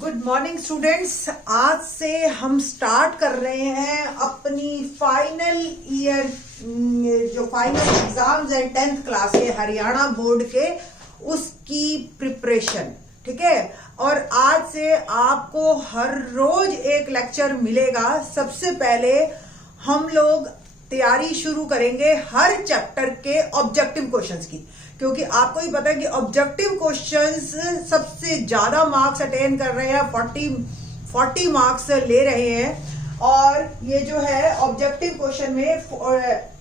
Good morning students. आज से हम स्टार्ट कर रहे हैं अपनी फाइनल ईयर जो फाइनल एग्जाम्स हैं 10th क्लास के हरियाणा बोर्ड के, उसकी प्रिपरेशन। ठीक है, और आज से आपको हर रोज एक लेक्चर मिलेगा। सबसे पहले हम लोग तैयारी शुरू करेंगे हर चैप्टर के ऑब्जेक्टिव क्वेश्चंस की, क्योंकि आपको ही पता है कि ऑब्जेक्टिव क्वेश्चंस सबसे ज्यादा मार्क्स अटेन कर रहे हैं, 40 मार्क्स ले रहे हैं। और ये जो है ऑब्जेक्टिव क्वेश्चन में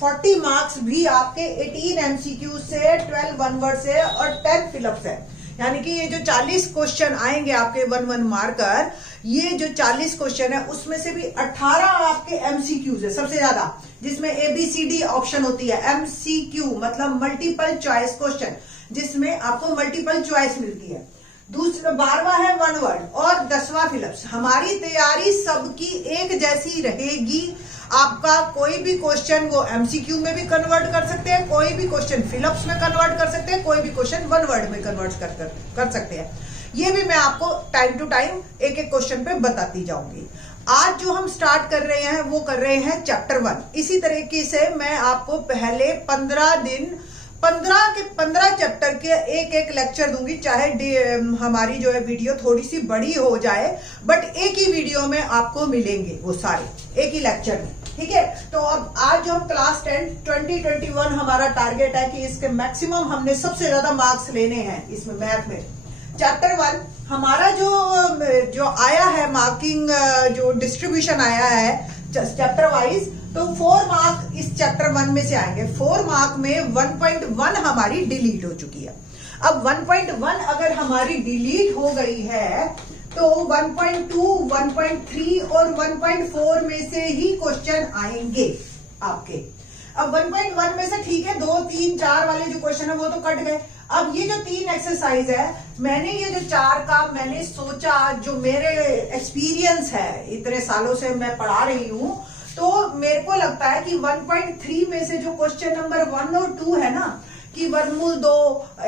40 मार्क्स भी आपके 18 एमसीक्यू से, 12 वन वर्ड से और 10 फिलअप्स है। यानी कि ये जो 40 क्वेश्चन आएंगे आपके 1 मार्कर, ये जो 40 क्वेश्चन है उसमें से भी 18 आपके एमसीक्यूज है सबसे ज्यादा, जिसमें ABCD ऑप्शन होती है। MCQ मतलब मल्टीपल चॉइस क्वेश्चन, जिसमें आपको मल्टीपल चॉइस मिलती है। दूसरा 12वां है 1 वर्ड और 10वां फिलअप्स। हमारी तैयारी सबकी एक जैसी रहेगी। आपका कोई भी क्वेश्चन वो MCQ में भी कन्वर्ट कर सकते हैं, कोई भी क्वेश्चन फिलअप्स में कन्वर्ट कर सकते हैं, कोई भी क्वेश्चन 1 वर्ड में कन्वर्ट कर सकते हैं। ये भी मैं आपको टाइम टू टाइम एक एक क्वेश्चन पे बताती जाऊंगी। आज जो हम स्टार्ट कर रहे हैं वो कर रहे हैं चैप्टर 1। इसी तरीके से मैं आपको पहले 15 दिन 15 चैप्टर के एक एक लेक्चर दूंगी, चाहे हमारी जो है वीडियो थोड़ी सी बड़ी हो जाए, बट एक ही वीडियो में आपको मिलेंगे वो सारे एक ही लेक्चर में। ठीक है, तो अब आज जो हम क्लास 10 2021 हमारा टारगेट है कि इसके मैक्सिमम हमने सबसे ज्यादा मार्क्स लेने हैं इसमें मैथ में। चैप्टर 1 हमारा जो आया है मार्किंग, जो डिस्ट्रीब्यूशन आया है चैप्टर वाइज, तो 4 मार्क इस चैप्टर 1 में से आएंगे। 4 मार्क में 1.1 हमारी डिलीट हो चुकी है। अब 1.1 अगर हमारी डिलीट हो गई है तो 1.2, 1.3 और 1.4 में से ही क्वेश्चन आएंगे आपके। अब 1.1 में से ठीक है 2, 3, 4 वाले जो क्वेश्चन है वो तो कट गए। अब ये जो 3 एक्सरसाइज है, मैंने ये जो 4 का मैंने सोचा, जो मेरे एक्सपीरियंस है, इतने सालों से मैं पढ़ा रही हूं, तो मेरे को लगता है कि 1.3 में से जो क्वेश्चन नंबर 1 और 2 है ना, कि वर्गमूल 2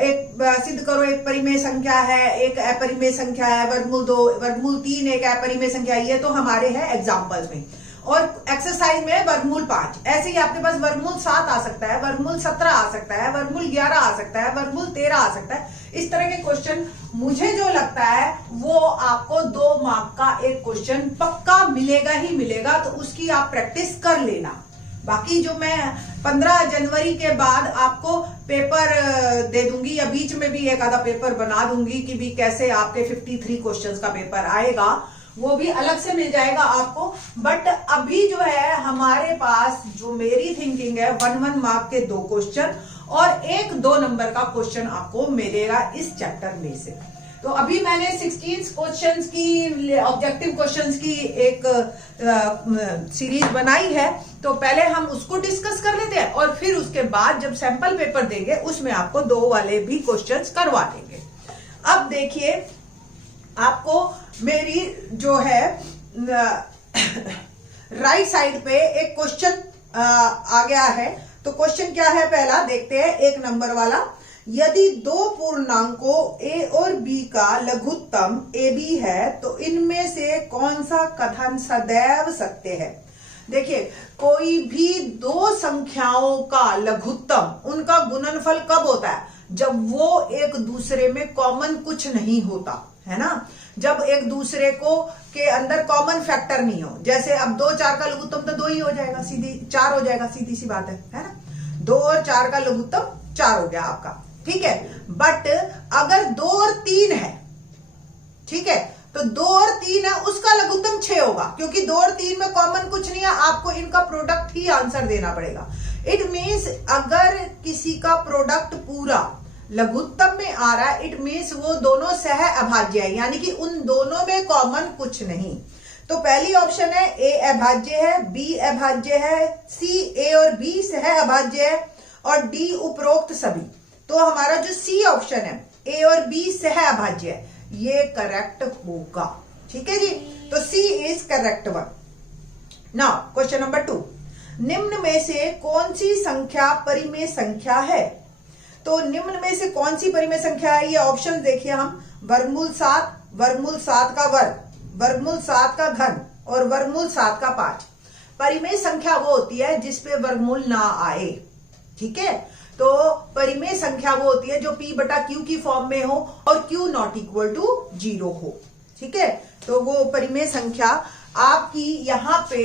एक सिद्ध करो एक परिमेय संख्या है, एक अपरिमेय संख्या है, वर्गमूल 2, वर्गमूल 3 एक अपरिमेय संख्या है, ये तो हमारे हैं एग्जाम्पल्स में। और एक्सरसाइज में वर्गमूल 5, ऐसे ही आपके पास वर्गमूल 7 आ सकता है, वर्गमूल 17 आ सकता है, वर्गमूल 11 आ सकता है, वर्गमूल 13 आ सकता है। इस तरह के क्वेश्चन मुझे जो लगता है वो आपको 2 मार्क का एक क्वेश्चन पक्का मिलेगा ही मिलेगा, तो उसकी आप प्रैक्टिस कर लेना। बाकी जो मैं 15 जनवरी के बाद आपको पेपर दे दूंगी, या बीच में भी एक आधा पेपर बना दूंगी कि भी कैसे आपके 53 क्वेश्चंस का पेपर आएगा, वो भी अलग से मिल जाएगा आपको। बट अभी जो है हमारे पास जो मेरी थिंकिंग है 1 मार्क के 2 क्वेश्चन और एक 2 नंबर का क्वेश्चन आपको मिलेगा इस चैप्टर में से। तो अभी मैंने 16 क्वेश्चंस की, ऑब्जेक्टिव क्वेश्चंस की एक सीरीज बनाई है, तो पहले हम उसको डिस्कस कर लेते हैं और फिर उसके बाद जब सैंपल पेपर देंगे उसमें आपको 2 वाले भी क्वेश्चंस करवा देंगे। अब देखिए, आपको मेरी जो है राइट साइड पे एक क्वेश्चन आ गया है। तो क्वेश्चन क्या है, पहला देखते हैं 1 नंबर वाला। यदि 2 पूर्णांकों A और B का लघुत्तम AB है तो इनमें से कौन सा कथन सदैव सत्य है। देखिए, कोई भी 2 संख्याओं का लघुत्तम, उनका गुणनफल कब होता है, जब वो एक दूसरे में कॉमन कुछ नहीं होता है ना, जब एक दूसरे को के अंदर कॉमन फैक्टर नहीं हो। जैसे अब 2 4 का लघुत्तम तो 2 ही हो जाएगा, सीधी 4 हो जाएगा, सीधी सी बात है ना। 2 और 4 का लघुत्तम 4 हो गया आपका, ठीक है। बट अगर 2 और 3 है, ठीक है, तो 2 और 3 है, उसका लघुत्तम 6 होगा, क्योंकि 2 और 3 में कॉमन कुछ नहीं है, आपको इनका प्रोडक्ट ही आंसर देना पड़ेगा। इट मीन्स अगर किसी का प्रोडक्ट पूरा लघुत्तम में आ रहा है, इट मीन्स वो दोनों सह अभाज्य है, यानी कि उन दोनों में कॉमन कुछ नहीं। तो पहली ऑप्शन है A अभाज्य है, B अभाज्य है, C A और B सह अभाज्य है और D उपरोक्त सभी। तो हमारा जो C ऑप्शन है A और B सह अभाज्य है, ये करेक्ट होगा। ठीक है जी, तो C is correct one. Now question number 2, निम्न में से कौन सी संख्या परिमेय संख्या है। तो निम्न में से कौन सी परिमेय संख्या है, ये ऑप्शन देखिए हम, वर्गमूल 7, वर्गमूल 7 का वर्ग, वर्गमूल 7 का घन और वर्गमूल 7 का 5। परिमेय संख्या वो होती है जिसपे वर्गमूल ना आए, ठीक है। तो परिमेय संख्या वो होती है जो p बटा q की फॉर्म में हो और q नॉट इक्वल टू 0 हो, ठीक है। तो वो परिमेय संख्या आपकी यहां पे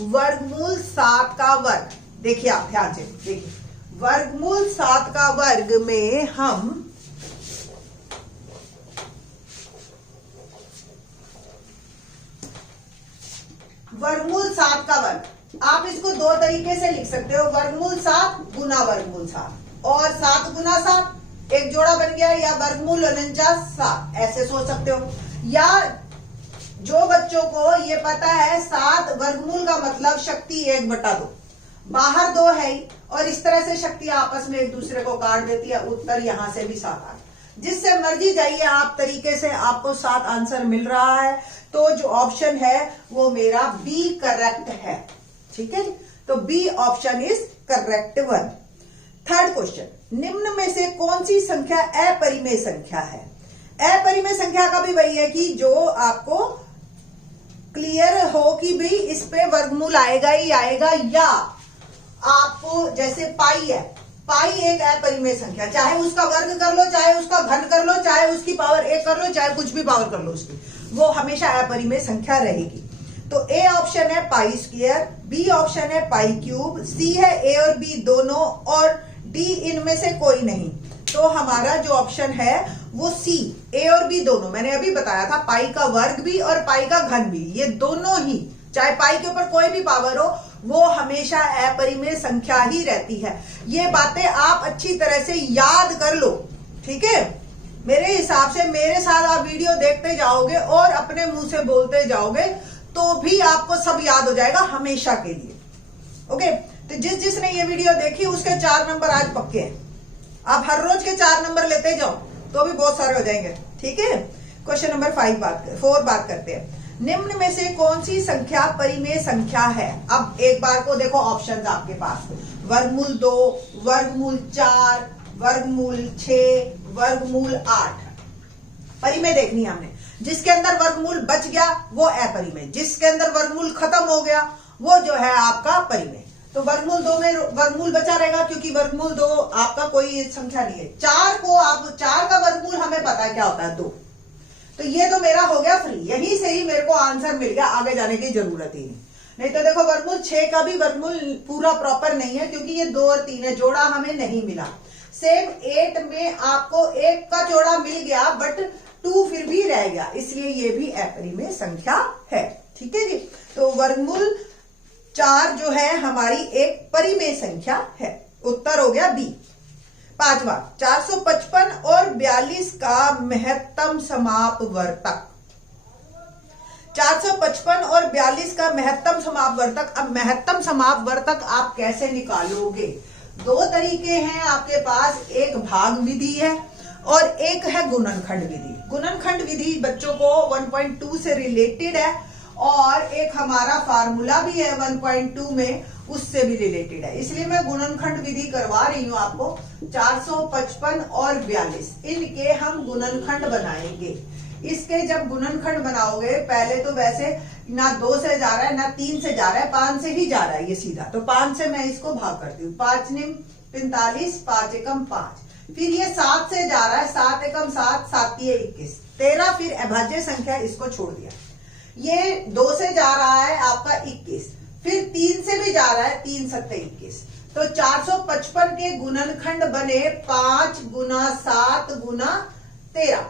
वर्गमूल 7 का वर्ग, देखिए आप ध्यान से देखिए, वर्गमूल 7 का वर्ग में हम वर्गमूल 7 का वर्ग, आप इसको दो तरीके से लिख सकते हो, वर्गमूल 7 गुना वर्गमूल 7 और 7 गुना 7 एक जोड़ा बन गया, या वर्गमूल 49 7 ऐसे सोच सकते हो। या जो बच्चों को ये पता है 7 वर्गमूल का मतलब शक्ति 1 बटा 2, बाहर 2 है और इस तरह से शक्तियां आपस में एक दूसरे को काट देती है, उत्तर यहां से भी 7 आ गया। जिससे मर्जी जाइए आप तरीके से, आपको 7 आंसर मिल रहा है। तो जो ऑप्शन है वो मेरा बी करेक्ट है, ठीक है। तो B option is correct one. Third question, निम्न में से कौन सी संख्या अपरिमेय संख्या है? अपरिमेय संख्या का भी वही है कि जो आपको क्लियर हो कि भी इस पे वर्गमूल आएगा ही आएगा, या आपको जैसे पाई है, पाई एक अपरिमेय संख्या, चाहे उसका वर्ग कर लो, चाहे उसका घन कर लो, चाहे उसकी पावर 1 कर लो, चाहे कुछ भी पावर कर लो उसकी, वो हमेशा अपरिमेय संख्या रहेगी। तो ए ऑप्शन है पाई स्क्वायर, बी ऑप्शन है पाई क्यूब, सी है ए और बी दोनों और डी इनमें से कोई नहीं। तो हमारा जो ऑप्शन है वो सी, ए और बी दोनों। मैंने अभी बताया था पाई का वर्ग भी और पाई का घन भी, ये दोनों ही, चाहे पाई के ऊपर कोई भी पावर हो, वो हमेशा अपरिमेय संख्या ही रहती है। ये बातें आप अच्छी तरह से याद कर लो, ठीक है। मेरे हिसाब से मेरे साथ आप वीडियो देखते जाओगे और अपने मुंह से बोलते जाओगे तो भी आपको सब याद हो जाएगा हमेशा के लिए, ओके। तो जिसने ये वीडियो देखी उसके 4 नंबर आज पक्के हैं। आप हर रोज के 4 नंबर लेते जाओ तो भी बहुत सारे हो जाएंगे, ठीक है। क्वेश्चन नंबर 4 बात करते हैं। निम्न में से कौन सी संख्या परिमेय संख्या है? अब एक बार को देखो ऑप्शंस आपके पास, वर्गमूल 2, वर्गमूल 4, वर्गमूल 6, वर्गमूल 8। परिमेय देखनी है हमने। जिसके अंदर वर्गमूल बच गया वो अपरिमेय, जिसके अंदर वर्गमूल खत्म हो गया वो जो है आपका परिमेय। तो वर्गमूल 2 में वर्गमूल बचा रहेगा क्योंकि वर्गमूल 2 आपका कोई संख्या नहीं है। 4 को आप 4 का वर्गमूल हमें पता है क्या होता है 2। तो ये तो मेरा हो गया फ्री, यहीं से ही मेरे को आंसर मिल गया, आगे जाने की जरूरत ही नहीं तो देखो वर्गमूल 6 का भी वर्गमूल पूरा प्रॉपर नहीं है क्योंकि ये 2 और 3 है, जोड़ा हमें नहीं मिला। सेम 8 में आपको 1 का जोड़ा मिल गया बट 2 फिर भी रह गया, इसलिए ये भी अपरिमेय संख्या है, ठीक है जी। तो वर्गमूल 4 जो है हमारी एक परिमेय संख्या है, उत्तर हो गया बी। 5वां, 455 और 42 का महत्तम समापवर्तक। 455 और 42 का महत्तम समापवर्तक। अब महत्तम समापवर्तक आप कैसे निकालोगे? 2 तरीके हैं आपके पास, एक भाग विधि है और एक है गुणनखंड विधि। गुणनखंड विधि बच्चों को 1.2 से रिलेटेड है और एक हमारा फार्मूला भी है 1.2 में, उससे भी रिलेटेड है, इसलिए मैं गुणनखंड विधि करवा रही हूं आपको। 455 और 42 इनके हम गुणनखंड बनाएंगे। इसके जब गुणनखंड बनाओगे, पहले तो वैसे ना 2 से जा रहा है ना 3 से जा रहा है, 5 से ही जा रहा है ये सीधा। तो 5 से मैं इसको भाग करती हूँ, 5 निम 45, 5 एकम 5। फिर ये 7 से जा रहा है, 7 एकम 7, 7 तिये 21, 13। फिर अभाज्य संख्या इसको छोड़ दिया। ये 2 से जा रहा है आपका 21, फिर 3 से भी जा रहा है, 3 सत्ते 21। तो 455 के गुणनखंड बने 5 गुना 7 गुना 13,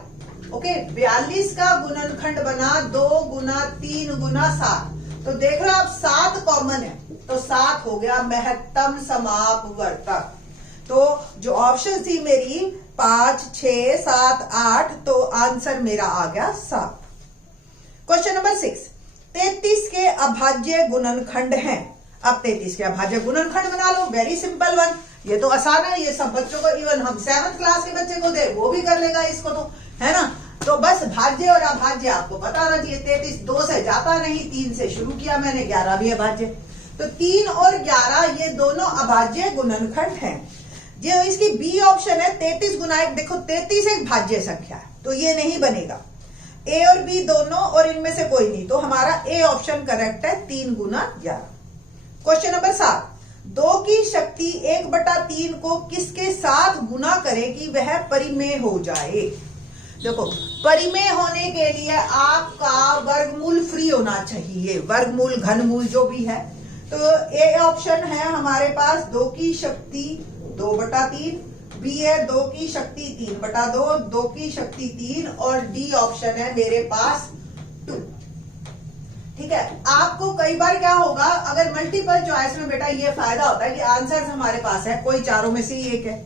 ओके। 42 का गुणनखंड बना 2 गुना 3 गुना 7। तो देख रहे हो आप 7 कॉमन है, तो 7 हो गया महत्तम समापवर्तक। तो जो ऑप्शन थी मेरी 5, 6, 7, 8, तो आंसर मेरा आ गया 7। क्वेश्चन नंबर 6, 33 के अभाज्य गुणनखंड हैं। अब 33 के अभाज्य गुणनखंड बना लो, वेरी सिंपल वन। ये तो आसान है, ये सब बच्चों को, इवन हम 7th क्लास के बच्चे को दे वो भी कर लेगा इसको, तो है ना। तो बस भाज्य और अभाज्य आपको पता होना चाहिए। 33 2 से जाता नहीं, 3 से शुरू किया मैंने, 11 भी अभाज्य। तो 3 और 11 ये दोनों अभाज्य गुणनखंड हैं। जो इसकी बी ऑप्शन है 33 गुना 1, देखो 33 एक भाज्य संख्या है तो ये नहीं बनेगा। ए और बी दोनों और इनमें से कोई नहीं, तो हमारा ए ऑप्शन करेक्ट है, 3 गुना 11। क्वेश्चन नंबर 7, 2 की शक्ति 1/3 को किसके साथ गुना करें कि वह परिमेय हो जाए। देखो, परिमेय होने के लिए आपका वर्गमूल फ्री होना चाहिए, वर्गमूल घनमूल जो भी है। तो ए ऑप्शन है हमारे पास 2 की शक्ति 2/3, बी है 2 की शक्ति 3/2, 2 की शक्ति 3, और डी ऑप्शन है मेरे पास 2। ठीक है, आपको कई बार क्या होगा, अगर मल्टीपल चॉइस में बेटा ये फायदा होता है कि आंसर हमारे पास है, कोई चारों में से ही एक है।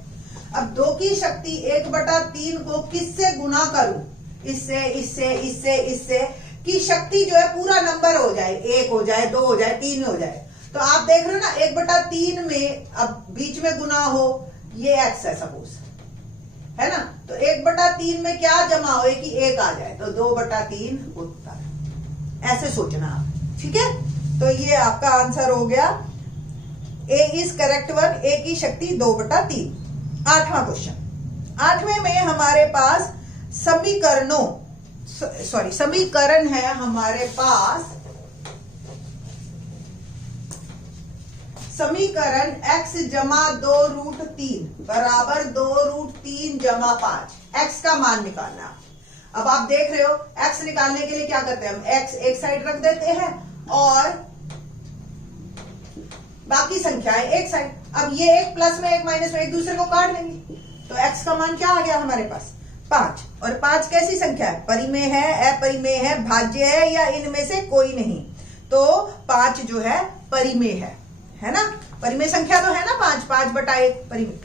अब 2 की शक्ति 1/3 को किससे गुना करूं, इससे इससे इससे इससे, कि शक्ति जो है पूरा नंबर हो जाए, 1 हो जाए, 2 हो जाए, 3 हो जाए। तो आप देख रहे हो ना, 1/3 में अब बीच में गुना हो, ये x है सपोज, है ना, तो 1/3 में क्या जमा हो कि 1 आ जाए, तो 2/3 उत्तर। ऐसे सोचना आप, ठीक है। तो ये आपका आंसर हो गया, ए इज करेक्ट वन, ए की शक्ति 2/3। 8वां क्वेश्चन, 8वें में हमारे पास समीकरण है हमारे पास, समीकरण x जमा 2√3 बराबर 2√3 जमा 5, x का मान निकालना। अब आप देख रहे हो, x निकालने के लिए क्या करते हैं हम, x एक साइड रख देते हैं और बाकी संख्याएं एक साइड। अब ये एक प्लस में एक माइनस में एक दूसरे को काट लेंगे, तो x का मान क्या आ गया हमारे पास, 5। और 5 कैसी संख्या है, परिमेय है, अपरिमेय है, भाज्य है, या इनमें से कोई नहीं। तो 5 जो है परिमेय है ना, परिमेय संख्या तो है ना 5, 5/1 परिमेय।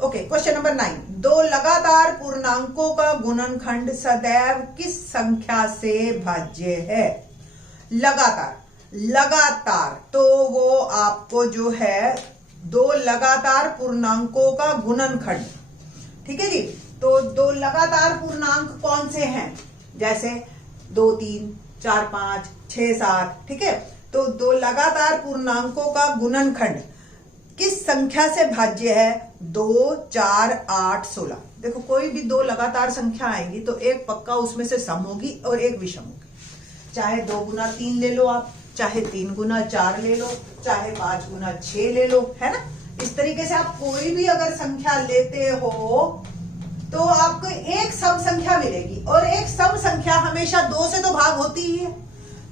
ओके, क्वेश्चन नंबर 9, 2 लगातार पूर्णांकों का गुणनखंड सदैव किस संख्या से भाज्य है। लगातार तो वो आपको जो है 2 लगातार पूर्णांकों का गुणनखंड, ठीक है जी। तो 2 लगातार पूर्णांक कौन से हैं, जैसे 2 3 4 5 6 7, ठीक है। तो 2 लगातार पूर्णांकों का गुणनखंड किस संख्या से भाज्य है, 2 4 8 16। देखो, कोई भी 2 लगातार संख्या आएंगी तो एक पक्का उसमें से सम होगी और एक विषम होगी। चाहे 2 गुना 3 ले लो आप, चाहे 3 गुना 4 ले लो, चाहे 5 गुना 6 ले लो, है ना। इस तरीके से आप कोई भी अगर संख्या लेते हो तो आपको एक सम संख्या मिलेगी, और एक सम संख्या हमेशा 2 से तो भाग होती ही है।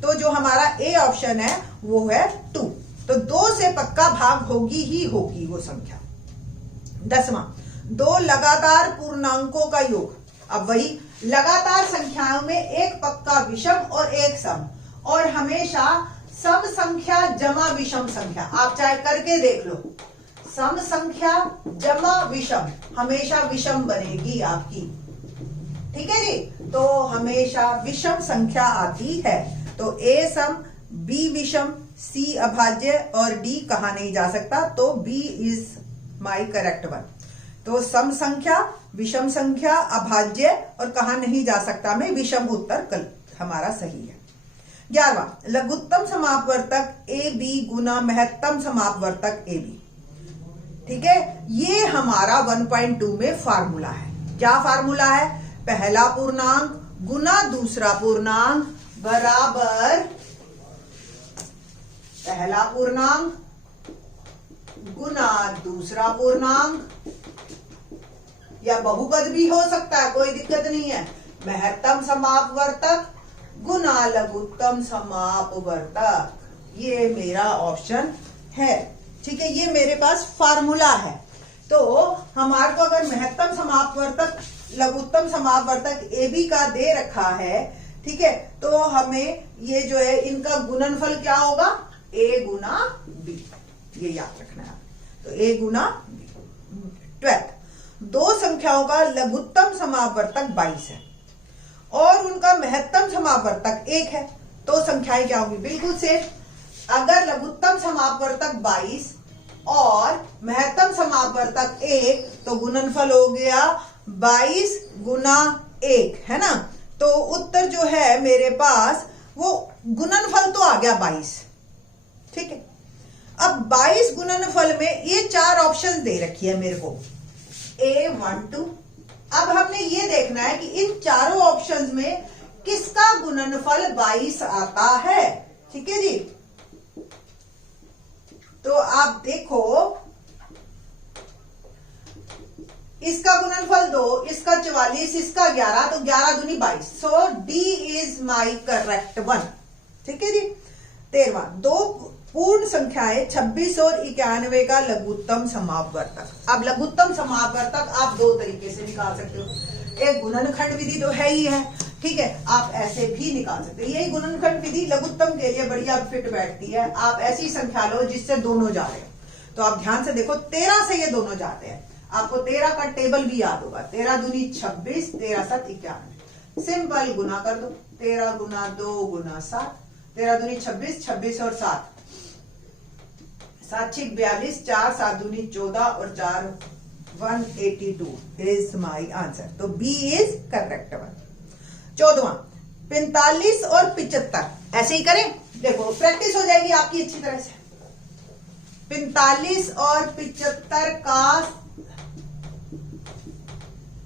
तो जो हमारा ए ऑप्शन है वो है 2, तो 2 से पक्का भाग होगी ही होगी वो संख्या। 10वां, 2 लगातार पूर्णांकों का योग। अब वही लगातार संख्याओं में एक पक्का विषम और एक सम, और हमेशा सम संख्या जमा विषम संख्या, आप चाहे करके देख लो, सम संख्या जमा विषम हमेशा विषम बनेगी आपकी, ठीक है जी। तो हमेशा विषम संख्या आती है। तो ए सम, बी विषम, सी अभाज्य और डी कहा नहीं जा सकता, तो B is my correct one. तो सम संख्या, विषम संख्या, अभाज्य और कहा नहीं जा सकता में विषम उत्तर कल हमारा सही है। 11वां, लघुत्तम समापवर्तक ए बी गुना महत्तम समापवर्तक ए बी, ठीक है। ये हमारा 1.2 में फार्मूला है। क्या फार्मूला है, पहला पूर्णांक गुना दूसरा पूर्णांक बराबर पहला पूर्णांक गुना दूसरा पूर्णांक, या बहुपद भी हो सकता है, कोई दिक्कत नहीं है। महत्तम समापवर्तक गुना लघुत्तम समापवर्तक, ये मेरा ऑप्शन है, ठीक है। ये मेरे पास फार्मूला है। तो हमारे को अगर महत्तम समापवर्तक लघुत्तम समापवर्तक ए बी का दे रखा है, ठीक है, तो हमें ये जो है इनका गुणनफल क्या होगा, ए गुना बी, ये याद रखना है। तो ए गुना बी। 12, 2 संख्याओं का लघुत्तम समापवर्तक 22 है और उनका महत्तम समापवर्तक 1 है, तो संख्याएं क्या होंगी, बिल्कुल सेम। अगर लघुत्तम समापवर्तक 22 और महत्तम समापवर्तक 1, तो गुणनफल हो गया 22 गुना 1, है ना। तो उत्तर जो है मेरे पास वो गुणनफल तो आ गया 22, ठीक है। अब 22 गुणनफल में ये 4 ऑप्शन दे रखी है मेरे को, A1 2। अब हमने ये देखना है कि इन चारों ऑप्शंस में किसका गुणनफल 22 आता है। ठीक है जी, तो आप देखो इसका गुणनफल 2, इसका 44, इसका 11, तो 11 दूनी 22। So D is my correct one. ठीक है जी। 13वां, दो पूर्ण संख्याएं 26 और 91 का लघुत्तम समापवर्तक। अब लघुत्तम समापवर्तक आप दो तरीके से निकाल सकते हो। एक गुणनखंड विधि तो है ही है, ठीक है, आप ऐसे भी निकाल सकते हो। यही गुणनखंड विधि लघुत्तम के लिए बढ़िया फिट बैठती है। आप ऐसी संख्या लो जिससे दोनों जा रहे हो। तो आप ध्यान से देखो, 13 से ये दोनों जाते हैं। आपको 13 का टेबल भी याद होगा। 13 दूनी 26, 13 7 91। सिंपल गुना कर दो। 13 गुना 2 गुना 7, 13 दूनी 26, 26 और 7, 7 6 42, 4 7 दूनी 14 और 4 182 इज माई आंसर। तो बी इज करेक्ट वन। 14वां, 45 और 75 ऐसे ही करें। देखो प्रैक्टिस हो जाएगी आपकी अच्छी तरह से। 45 और 75 का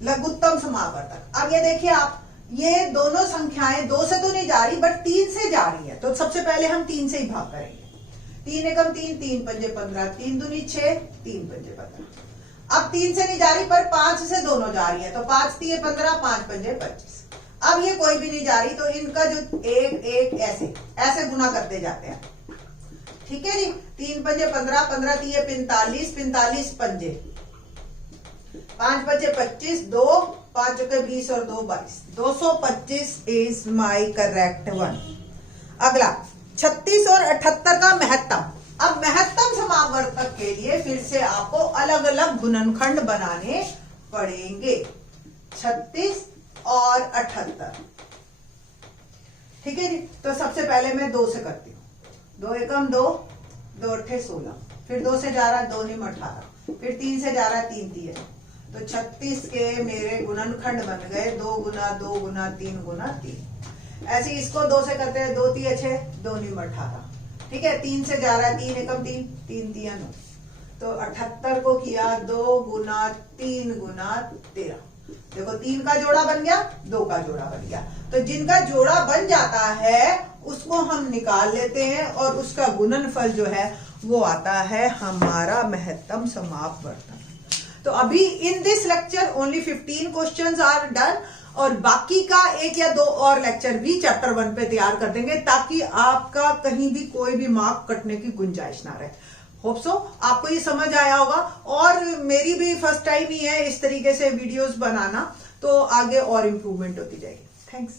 लघुत्तम समापवर्तक। अब ये देखिए आप, ये दोनों संख्याएं 2 से तो नहीं जा रही बट 3 से जा रही है। तो सबसे पहले हम 3 से ही भाग करेंगे। 3 एकम 3, 3 पंजे 15, 3 दूनी 6, 3 पंजे 15। अब 3 से नहीं जा रही पर 5 से दोनों जा रही है। तो 5 3 15, 5 पंजे 25। अब ये कोई भी नहीं जा रही तो इनका जो एक एक ऐसे ऐसे गुना करते जाते हैं। ठीक है जी। 3 पंजे 15, 15 3 45, 45 पंजे 5 बचे 25, 2 5 के 20 और 2 22, 225 इज माई करेक्ट वन। अगला 36 और 78 का महत्तम। अब महत्तम समापवर्तक के लिए फिर से आपको अलग अलग गुणनखंड बनाने पड़ेंगे। 36 और 78। ठीक है जी। तो सबसे पहले मैं 2 से करती हूँ। 2 एकम 2, 2 अट्ठे 16, फिर 2 से जा रहा है 2 निम 18, फिर 3 से जा रहा है 3 3। तो 36 के मेरे गुणनखंड बन गए 2 गुना 2 गुना 3 गुना 3। ऐसे इसको 2 से करते हैं। 2 3 6, 2 निम 18। ठीक है। 3 से जा रहा है 3 एकम 3, 3 3 9। तो 78 को किया 2 गुना 3 गुना 13। देखो 3 का जोड़ा बन गया, 2 का जोड़ा बन गया। तो जिनका जोड़ा बन जाता है उसको हम निकाल लेते हैं और उसका गुणनफल जो है वो आता है हमारा महत्तम समापवर्तक। तो अभी in this lecture only 15 questions are done और बाकी का 1 या 2 और लेक्चर भी चैप्टर 1 पे तैयार कर देंगे ताकि आपका कहीं भी कोई भी मार्क कटने की गुंजाइश ना रहे। होप सो आपको ये समझ आया होगा। और मेरी भी फर्स्ट टाइम ही है इस तरीके से वीडियोस बनाना, तो आगे और इम्प्रूवमेंट होती जाएगी। थैंक्स।